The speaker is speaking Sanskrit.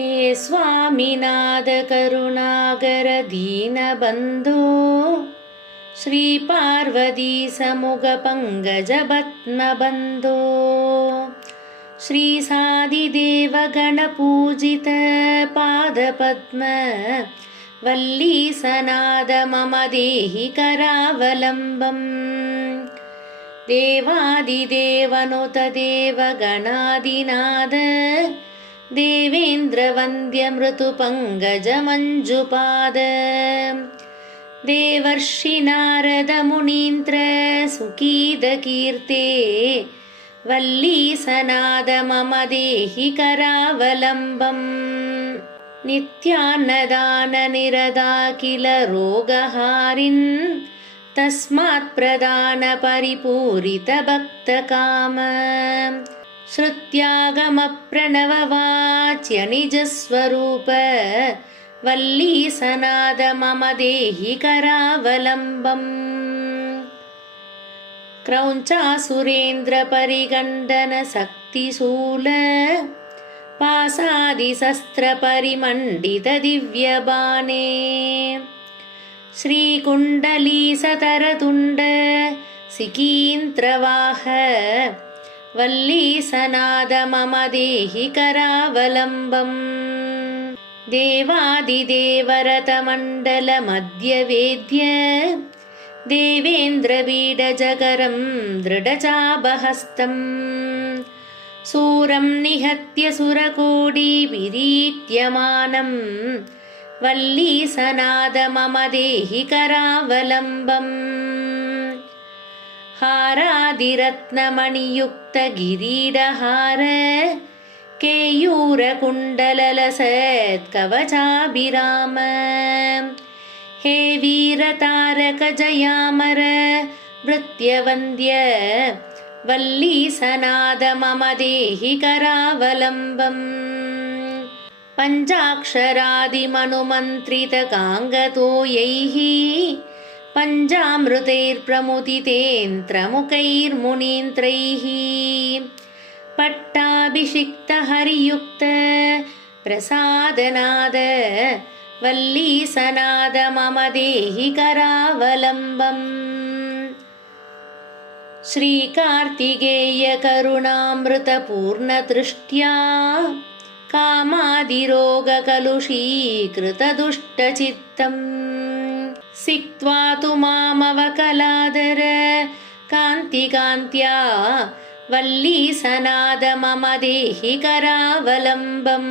हे स्वामिनाथ करुणागर दीनबन्धो श्रीपार्वती समुग पङ्कजपद्मबन्धो श्रीसादिदेव गणपूजित पादपद्म वल्लीसनाद मम देहि करावलम्बम् देवादिदेवनुत देवगणादिनाद देवेन्द्रवन्द्य मृदुपङ्कजमञ्जुपाद देवर्षि नारद मुनीन्द्र सुकीर्ते वल्लीसनाद मम देहि करावलम्बम् नित्यान्नदान निरदाखिल रोगहारिन् तस्मात् प्रदान परिपूरित भक्तकाम श्रुत्यागम प्रणववाच्य निजस्वरूप वल्लीसनाद मम देहि करावलम्बम् क्रौञ्चासुरेन्द्र परिगण्डन शक्तिशूल पासादिशस्त्र परिमण्डित दिव्यबाणे श्रीकुण्डलीसतरतुण्ड सिकीन्द्रवाह वल्लीसनाद मम देहि करावलम्बम् देवादिदेवरतमण्डल मध्यवेद्य देवेन्द्रबीडजगरं दृढचापहस्तम् सूरं निहत्य सुरकोटिविरीड्यमानं वल्लीसनाद मम देहि करावलम्बम् हारादिरत्नमणियुक्त गिरीडहार केयूरकुण्डललसत्कवचाभिराम हे वीरतारक जयामर भृत्यवन्द्य वल्लीसनाद मम देहि करावलम्बम् पञ्चाक्षरादिमनुमन्त्रितकाङ्गतो यैः पञ्चामृतैर्प्रमुदितेऽन्त्रमुखैर्मुनीन्द्रैः पट्टाभिषिक्त हरियुक्त प्रसादनाद वल्लीसनाद मम देहि करावलम्बम् श्रीकार्तिकेय करुणामृतपूर्णदृष्ट्या कामादिरोगकलुषीकृतदुष्टचित्तम् सिक्त्वा तु मामवकलादर कान्तिकान्त्या वल्लीसनाद मम देहि करावलम्बम्